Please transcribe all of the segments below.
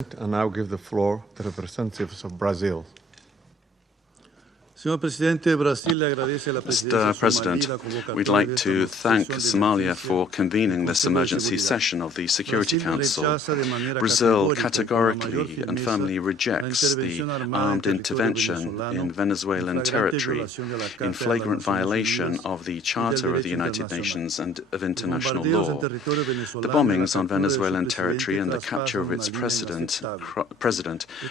I now give the floor to the representatives of Brazil. Mr. President, we'd like to thank Somalia for convening this emergency session of the Security Council. Brazil categorically and firmly rejects the armed intervention in Venezuelan territory in flagrant violation of the Charter of the United Nations and of international law. The bombings on Venezuelan territory and the capture of its president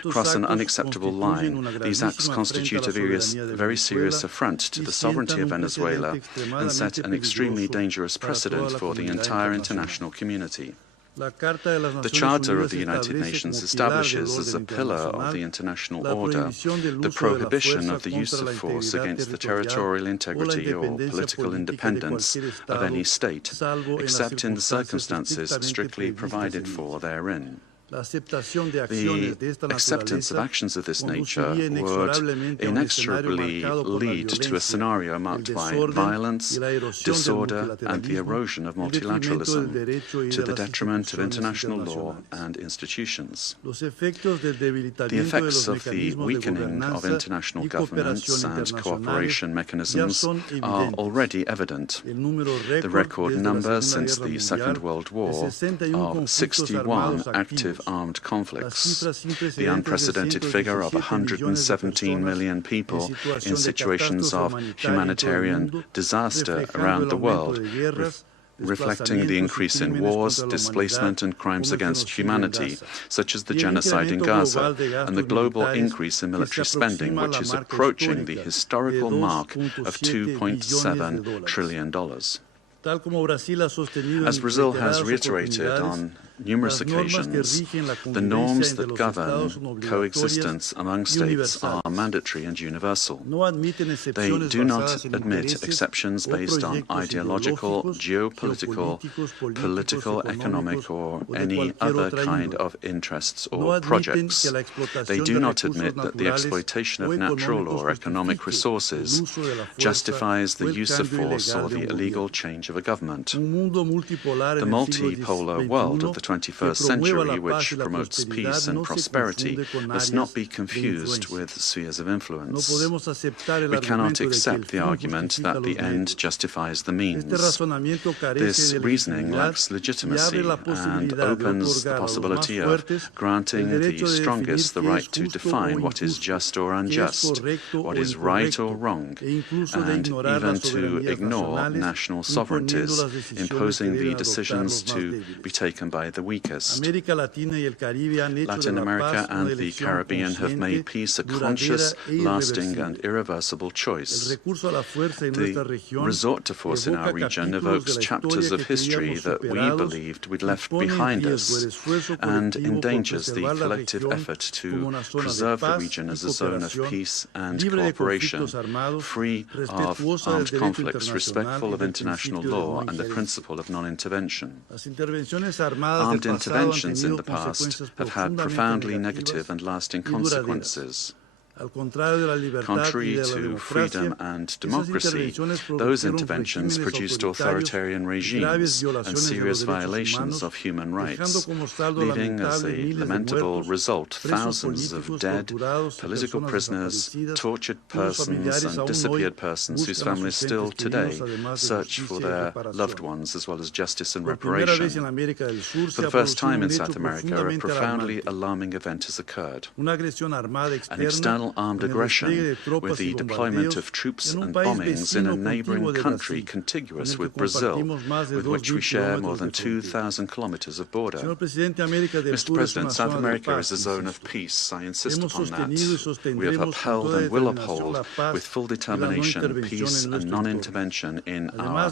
cross an unacceptable line. These acts constitute a very serious affront to the sovereignty of Venezuela and set an extremely dangerous precedent for the entire international community. The Charter of the United Nations establishes as a pillar of the international order the prohibition of the use of force against the territorial integrity or political independence of any state, except in the circumstances strictly provided for therein. The acceptance of actions of this nature would inexorably lead to a scenario marked by violence, disorder, and the erosion of multilateralism to the detriment of international law and institutions. The effects of the weakening of international governance and cooperation mechanisms are already evident. The record number since the Second World War of 61 active armed conflicts, the unprecedented figure of 117 million people in situations of humanitarian disaster around the world, reflecting the increase in wars, displacement, and crimes against humanity, such as the genocide in Gaza, and the global increase in military spending, which is approaching the historical mark of $2.7 trillion. As Brazil has reiterated on numerous occasions, the norms that govern coexistence among states are mandatory and universal. They do not admit exceptions based on ideological, geopolitical, political, economic, or any other kind of interests or projects. They do not admit that the exploitation of natural or economic resources justifies the use of force or the illegal change of a government. The multipolar world of the 21st century, which promotes peace and prosperity, must not be confused with spheres of influence. We cannot accept the argument that the end justifies the means. This reasoning lacks legitimacy and opens the possibility of granting the strongest the right to define what is just or unjust, what is right or wrong, and even to ignore national sovereignties, imposing the decisions to be taken by the weakest. Latin America and the Caribbean have made peace a conscious, lasting, and irreversible choice. The resort to force in our region evokes chapters of history that we believed we'd left behind us and endangers the collective effort to preserve the region as a zone of peace and cooperation, free of armed conflicts, respectful of international law and the principle of non-intervention. Armed interventions in the past have had profoundly negative and lasting consequences. Contrary to freedom and democracy, those interventions produced authoritarian regimes and serious violations of human rights, leaving as a lamentable result thousands of dead, political prisoners, tortured persons, and disappeared persons whose families still today search for their loved ones, as well as justice and reparation. For the first time in South America, a profoundly alarming event has occurred. An external armed aggression with the deployment of troops and bombings in a neighboring country contiguous with Brazil, with which we share more than 2,000 kilometers of border. Mr. President, South America is a zone of peace. I insist upon that. We have upheld and will uphold with full determination peace and non-intervention in our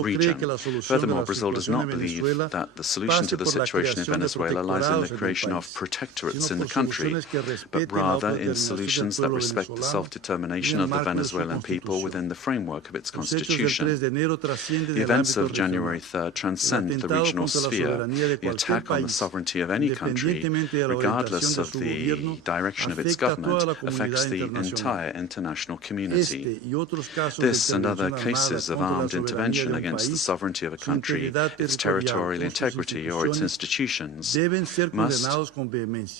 region. Furthermore, Brazil does not believe that the solution to the situation in Venezuela lies in the creation of protectorates in the country, but rather in solutions nations that respect the self-determination of the Venezuelan people within the framework of its constitution. The events of January 3rd transcend the regional sphere. The attack on the sovereignty of any country, regardless of the direction of its government, affects the entire international community. This and other cases of armed intervention against the sovereignty of a country, its territorial integrity, or its institutions must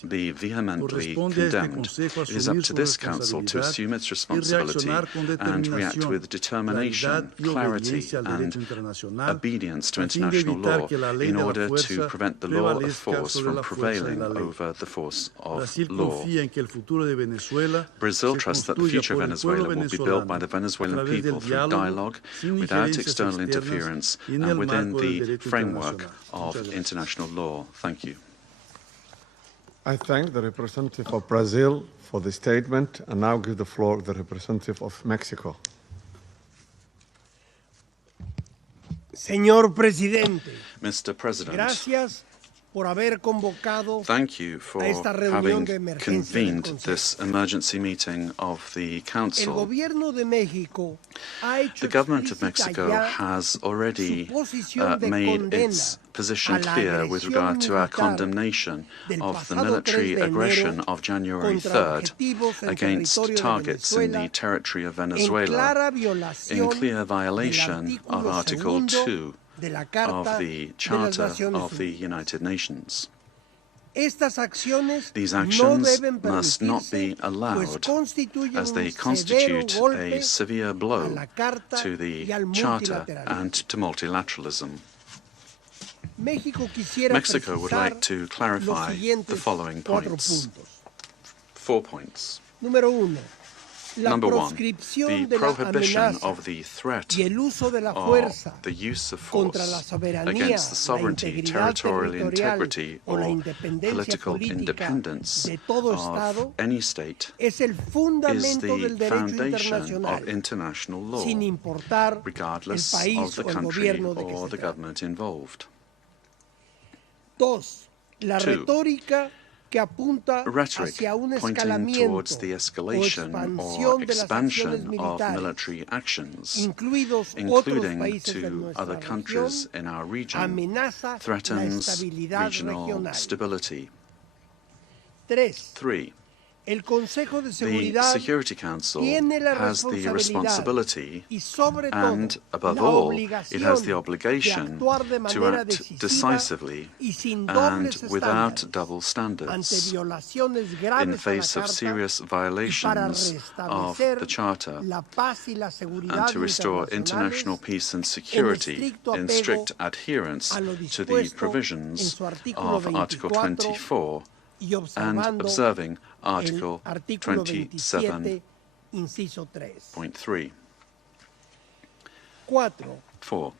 be vehemently condemned. It is up to this Council to assume its responsibility and react with determination, clarity, and obedience to international law in order to prevent the law of force from prevailing over the force of law. Brazil trusts that the future of Venezuela will be built by the Venezuelan people through dialogue, without external interference, and within the framework of international law. Thank you. I thank the representative of Brazil for the statement and now give the floor to the representative of Mexico. Señor Presidente, Mr. President, gracias por haber convocado thank you for a esta reunión de having emergencia convened del this emergency meeting of the El Council. gobierno de México ha hecho The government of explícita Mexico ya has already su posición de made condena its position a la clear with regard to our agresión condemnation del of the pasado military 3 de aggression enero of January contra 3rd objetivos en against territorio de targets in Venezuela, the territory of en Venezuela, clara in violación clear del violation of Article artículo 2 de la of Carta the de las Charter Naciones of the Unidas. United Nations. Estas acciones These no actions deben must not be permitirse, allowed, pues constituyen as they un severo constitute golpe a severe a blow la Carta to the y al Charter multilateralismo. and to multilateralism. Mexico quisiera Mexico would precisar like to los clarify the siguientes following 4 points. puntos. 4 points. Número 1. La Number 1, proscripción the de la prohibition amenaza of the threat y el uso de la or fuerza the use of contra la force soberanía, against the la sovereignty, integridad territorial territorial integrity, o la or independencia political política independence de todo of Estado any state es el is fundamento the del derecho foundation internacional, of international law, sin importar el regardless país of the o el country gobierno de que or se the trate. government involved. 2. La 2. retórica que apunta Rhetoric hacia un pointing escalamiento towards the o escalation or expansión de las acciones expansion of militares, military actions, incluidos otros including países de to nuestra other countries región, in our region, amenaza la threatens estabilidad regional regional. stability. 3. 3. El Consejo de The Seguridad Security Council tiene la has the responsibility y sobre and, todo, above la all, it has the obligación obligation de actuar de to manera act decisiva decisively y sin and dobles without estándares double ante standards violaciones in graves a la face of Carta serious y para violations of restablecer the Charter la paz y la seguridad and to restore international internacionales peace and security estricto in apego strict adherence a lo to the dispuesto en provisions su artículo of Article 24 y and observando observing el Article artículo 27, inciso 3. 27.3. 4. 4.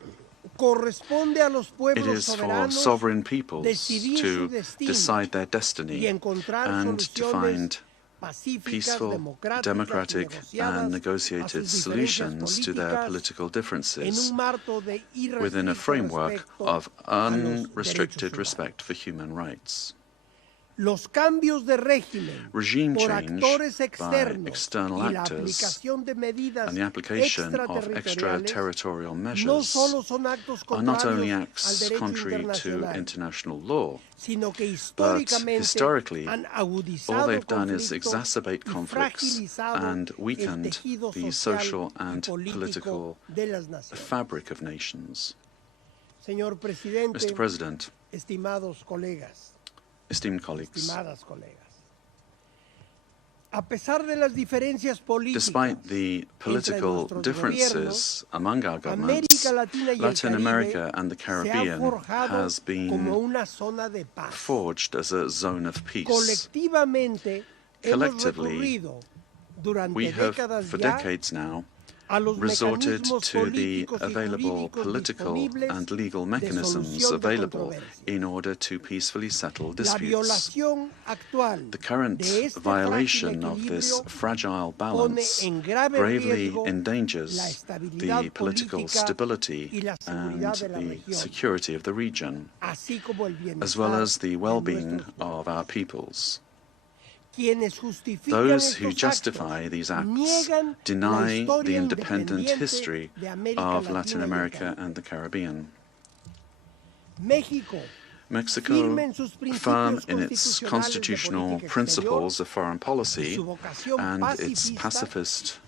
Corresponde a los It pueblos is for soberanos sovereign peoples decidir su to destino decide their y destiny encontrar and to soluciones find pacíficas, peaceful, democratic, and negotiated solutions to their political en differences un marco de within a irrestricto framework respeto of a los unrestricted derechos respect for human rights. Los cambios de régimen Regime por change actores by externos external y la actors aplicación de medidas and the application of extraterritoriales extraterritorial no measures solo son actos are not only contrarios al acts derecho contrary to internacional, international law, sino que but históricamente historically, han all agudizado they've done is conflictos exacerbate y conflicts fragilizado and el weakened tejido the social social y and político political de las naciones. fabric of nations. Señor presidente, Mr. President, estimados colegas, esteemed colleagues, estimadas colegas, a pesar de las diferencias políticas despite the political entre nuestros differences among our governments, América Latina y el Latin Caribe America and the se ha Caribbean forjado has como been una zona de paz. forged as a zone of peace. Colectivamente hemos Collectively, recurrido durante we have, décadas for ya decades now, a los resorted mecanismos to the políticos y available jurídicos political disponibles and legal de mechanisms solución de available controversias. in order to peacefully settle La disputes. violación actual The current de este violation frágil of this equilibrio fragile pone balance en grave gravely riesgo la endangers estabilidad the political política stability y la and seguridad de la the región, security of the region, así como el as well bienestar as the de well-being nuestros pueblos. of our peoples. Those who justify these acts deny the independent history of Latin America and the Caribbean. Mexico, firm in its constitutional principles of foreign policy and its pacifist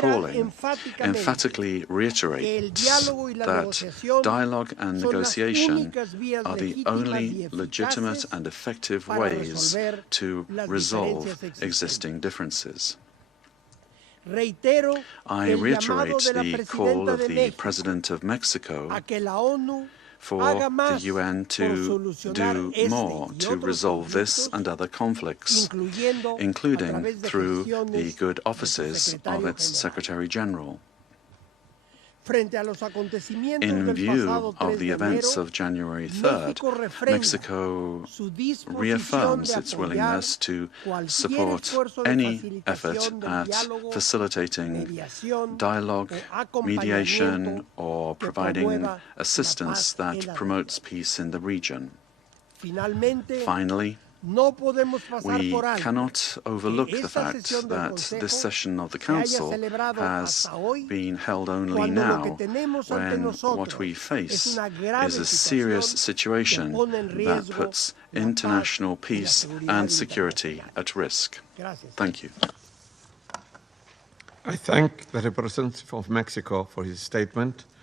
calling, emphatically reiterates that dialogue and negotiation are the only legitimate and effective ways to resolve existing differences. I reiterate the call of the President of Mexico for the UN to do more to resolve this and other conflicts, including through the good offices of its Secretary General. In view of the events of January 3rd, Mexico reaffirms its willingness to support any effort at facilitating dialogue, mediation, or providing assistance that promotes peace in the region. Finally, we cannot overlook the fact that this session of the Council has been held only now, when what we face is a serious situation that puts international peace and security at risk. Thank you. I thank the representative of Mexico for his statement.